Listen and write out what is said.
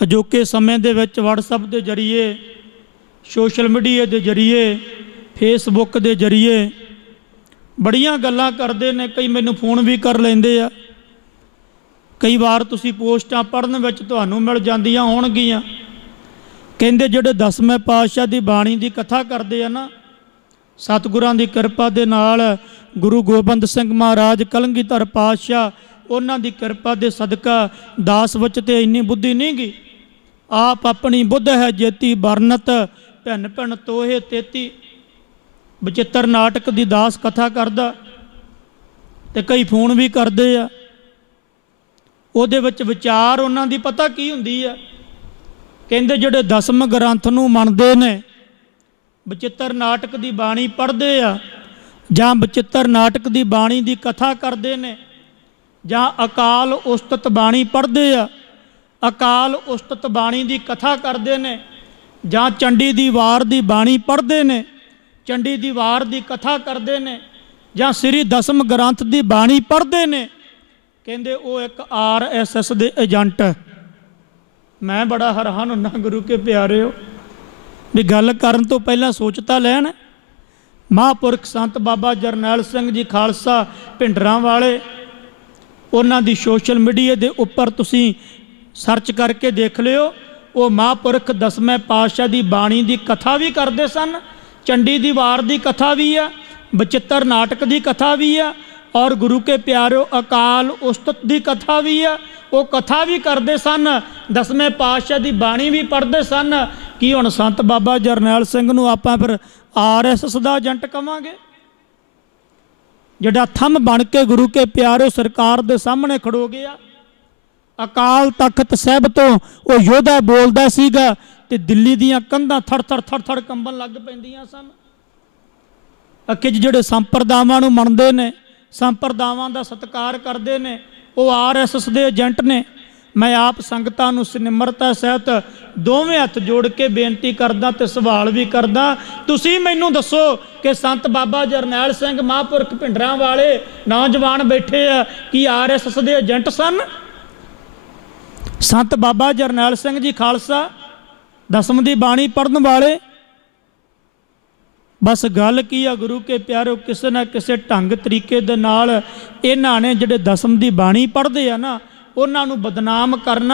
ਅਜੋਕੇ ਸਮੇਂ ਦੇ ਵਿੱਚ WhatsApp ਦੇ ਜ਼ਰੀਏ ਸੋਸ਼ਲ ਮੀਡੀਆ ਦੇ ਜ਼ਰੀਏ ਫੇਸਬੁੱਕ ਦੇ ਜ਼ਰੀਏ ਬੜੀਆਂ ਗੱਲਾਂ ਕਰਦੇ ਨੇ, ਕਈ ਮੈਨੂੰ ਫੋਨ ਵੀ ਕਰ ਲੈਂਦੇ ਆ। ਕਈ ਵਾਰ ਤੁਸੀਂ ਪੋਸਟਾਂ ਪੜਨ ਵਿੱਚ ਤੁਹਾਨੂੰ ਮਿਲ ਜਾਂਦੀਆਂ ਹੋਣਗੀਆਂ। ਕਹਿੰਦੇ ਜਿਹੜੇ ਦਸਵੇਂ ਪਾਤਸ਼ਾਹ ਦੀ ਬਾਣੀ ਦੀ ਕਥਾ ਕਰਦੇ ਆ ਨਾ, ਸਤਿਗੁਰਾਂ ਦੀ ਕਿਰਪਾ ਦੇ ਨਾਲ ਗੁਰੂ ਗੋਬਿੰਦ ਸਿੰਘ ਮਹਾਰਾਜ ਕਲਗੀਧਰ ਪਾਤਸ਼ਾਹ ਉਹਨਾਂ ਦੀ ਕਿਰਪਾ ਦੇ ਸਦਕਾ ਦਾਸ ਵਿੱਚ ਤੇ ਇੰਨੀ ਬੁੱਧੀ ਨਹੀਂ ਗਈ। ਆਪ ਆਪਣੀ ਬੁੱਧ ਹੈ ਜੇਤੀ ਵਰਨਤ, ਭਿੰਨ ਭਿੰਨ ਤੋਹੇ ਤੇਤੀ। ਬਚਿੱਤਰ ਨਾਟਕ ਦੀ ਦਾਸ ਕਥਾ ਕਰਦਾ ਤੇ ਕਈ ਫੋਨ ਵੀ ਕਰਦੇ ਆ। ਉਹਦੇ ਵਿੱਚ ਵਿਚਾਰ ਉਹਨਾਂ ਦੀ ਪਤਾ ਕੀ ਹੁੰਦੀ ਆ? ਕਹਿੰਦੇ ਜਿਹੜੇ ਦਸਮ ਗ੍ਰੰਥ ਨੂੰ ਮੰਨਦੇ ਨੇ ਬਚਿੱਤਰ ਨਾਟਕ ਦੀ ਬਾਣੀ ਪੜ੍ਹਦੇ ਆ ਜਾਂ ਬਚਿੱਤਰ ਨਾਟਕ ਦੀ ਬਾਣੀ ਦੀ ਕਥਾ ਕਰਦੇ ਨੇ ਜਾਂ ਅਕਾਲ ਉਸਤਤ ਬਾਣੀ ਪੜ੍ਹਦੇ ਆ, ਅਕਾਲ ਉਸਤਤ ਬਾਣੀ ਦੀ ਕਥਾ ਕਰਦੇ ਨੇ, ਜਾਂ ਚੰਡੀ ਦੀ ਵਾਰ ਦੀ ਬਾਣੀ ਪੜ੍ਹਦੇ ਨੇ, ਚੰਡੀ ਦੀ ਵਾਰ ਦੀ ਕਥਾ ਕਰਦੇ ਨੇ, ਜਾਂ ਸ੍ਰੀ ਦਸਮ ਗ੍ਰੰਥ ਦੀ ਬਾਣੀ ਪੜ੍ਹਦੇ ਨੇ, ਕਹਿੰਦੇ ਉਹ ਇੱਕ ਆਰ ਐਸ ਐਸ ਦੇ ਏਜੰਟ ਹੈ ਮੈਂ ਬੜਾ ਹੈਰਾਨ ਹੁੰਨਾ ਗੁਰੂ ਕੇ ਪਿਆਰਿਓ ਵੀ ਗੱਲ ਕਰਨ ਤੋਂ ਪਹਿਲਾਂ ਸੋਚ ਤਾਂ ਲੈਣ। ਮਹਾਂਪੁਰਖ ਸੰਤ ਬਾਬਾ ਜਰਨੈਲ ਸਿੰਘ ਜੀ ਖਾਲਸਾ ਭਿੰਡਰਾਂ ਵਾਲੇ ਉਹਨਾਂ ਦੀ ਸੋਸ਼ਲ ਮੀਡੀਆ ਦੇ ਉੱਪਰ ਤੁਸੀਂ ਸਰਚ ਕਰਕੇ ਦੇਖ ਲਿਓ। ਉਹ ਮਹਾਂਪੁਰਖ ਦਸਵੇਂ ਪਾਤਸ਼ਾਹ ਦੀ ਬਾਣੀ ਦੀ ਕਥਾ ਵੀ ਕਰਦੇ ਸਨ, ਚੰਡੀ ਦੀ ਵਾਰ ਦੀ ਕਥਾ ਵੀ ਆ ਬਚਿੱਤਰ ਨਾਟਕ ਦੀ ਕਥਾ ਵੀ ਆ, ਔਰ ਗੁਰੂ ਕੇ ਪਿਆਰਿਓ ਅਕਾਲ ਉਸਤਤ ਦੀ ਕਥਾ ਵੀ ਆ। ਉਹ ਕਥਾ ਵੀ ਕਰਦੇ ਸਨ, ਦਸਵੇਂ ਪਾਤਸ਼ਾਹ ਦੀ ਬਾਣੀ ਵੀ ਪੜ੍ਹਦੇ ਸਨ। ਕੀ ਹੁਣ ਸੰਤ ਬਾਬਾ ਜਰਨੈਲ ਸਿੰਘ ਨੂੰ ਆਪਾਂ ਫਿਰ ਆਰਐਸਐਸ ਦਾ ਏਜੰਟ ਕਵਾਂਗੇ? ਜਿਹੜਾ ਥੰਮ ਬਣ ਕੇ ਗੁਰੂ ਕੇ ਪਿਆਰਿਓ ਸਰਕਾਰ ਦੇ ਸਾਹਮਣੇ ਖੜੋ ਗਿਆ, ਅਕਾਲ ਤਖਤ ਸਾਹਿਬ ਤੋਂ ਉਹ ਯੋਧਾ ਬੋਲਦਾ ਸੀਗਾ ਤੇ ਦਿੱਲੀ ਦੀਆਂ ਕੰਧਾਂ ਥੜ ਥੜ ਥੜ ਥੜ ਕੰਬਣ ਲੱਗ ਪੈਂਦੀਆਂ ਸਨ। ਅੱਕੇ ਜਿਹੜੇ ਸੰਪਰਦਾਵਾਂ ਨੂੰ ਮੰਨਦੇ ਨੇ, ਸੰਪਰਦਾਵਾਂ ਦਾ ਸਤਿਕਾਰ ਕਰਦੇ ਨੇ, ਉਹ ਆਰਐਸਐਸ ਦੇ ਏਜੰਟ ਨੇ ਮੈਂ ਆਪ ਸੰਗਤਾਂ ਨੂੰ ਸਿਨਮਰਤਾ ਸਹਿਤ ਦੋਵੇਂ ਹੱਥ ਜੋੜ ਕੇ ਬੇਨਤੀ ਕਰਦਾ ਤੇ ਸਵਾਲ ਵੀ ਕਰਦਾ। ਤੁਸੀਂ ਮੈਨੂੰ ਦੱਸੋ ਕਿ ਸੰਤ ਬਾਬਾ ਜਰਨੈਲ ਸਿੰਘ ਮਹਾਂਪੁਰਖ ਭਿੰਡਰਾਂ ਵਾਲੇ ਨੌਜਵਾਨ ਬੈਠੇ ਆ, ਕੀ ਆਰਐਸਐਸ ਦੇ ਏਜੰਟ ਸਨ? ਸੰਤ ਬਾਬਾ ਜਰਨੈਲ ਸਿੰਘ ਜੀ ਖਾਲਸਾ, ਦਸਮ ਦੀ ਬਾਣੀ ਪੜਨ ਵਾਲੇ। ਬਸ ਗੱਲ ਕੀ ਆ ਗੁਰੂ ਕੇ ਪਿਆਰੋ, ਕਿਸੇ ਨਾ ਕਿਸੇ ਢੰਗ ਤਰੀਕੇ ਦੇ ਨਾਲ ਇਹਨਾਂ ਨੇ ਜਿਹੜੇ ਦਸਮ ਦੀ ਬਾਣੀ ਪੜ੍ਹਦੇ ਆ ਨਾ ਉਹਨਾਂ ਨੂੰ ਬਦਨਾਮ ਕਰਨਾ